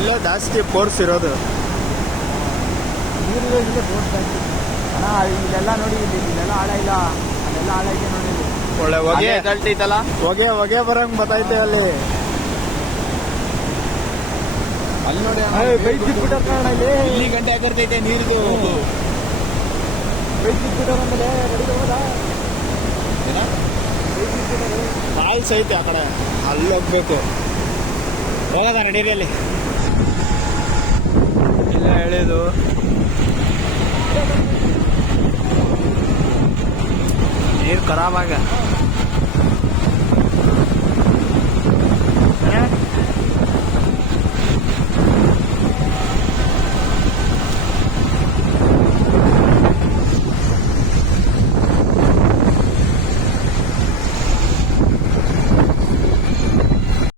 ಇಲ್ಲೋ ಜಾಸ್ತಿ ಫೋರ್ಸ್ ಇರೋದು. ನೀರು ಫೋರ್ಸ್ ಅಣ್ಣ ಇಲ್ಲೆಲ್ಲ ನೋಡಿ ಇಲ್ಲಿ ಇಲ್ಲೆಲ್ಲ ಆಳ ಇಲ್ಲ. ಅಲ್ಲೆಲ್ಲ ಆಳ ಇದೆ ನೋಡಿ ಇಲ್ಲಿ. ಒಳ್ಳೆ ಹೊಗೆ. ಅಲ್ಲೇ ಕಳ್ತೈತಲ್ಲ ಹೊಗೆ ಹೊಗೆ ಬರಂಗ್ ಬತ್ತೈತೆ ಅಲ್ಲಿ. ಅಲ್ಲಿ ನೋಡಿ ಅಣ್ಣ, ಏಯ್, ಬೈಕ್ ಬಿಟ್ಬಿಟ್ಟಾರ ಕಣ ಇಲ್ಲಿ. ಇಲ್ಲಿ ಗಂಟೆ ಹಾಕಿರ್ತೈತೆ ನೀರ್ದು. ಬೈಕ್ ಬಿಟ್ಬಿಟ್ಟಾರ ಆಮೇಲೆ ಗಾಡಿ ಹೋದ ಏನ? ಫಾಲ್ಸ್ ಐತೆ ಆ ಕಡೆ. ಅಲ್ಲಿ ಹೋಗ್ಬೇಕು ಹೋಗೋದ ನಡೀರಿ ಅಲ್ಲಿ? ನೀರು ಖರಾಬ್ ಆಗ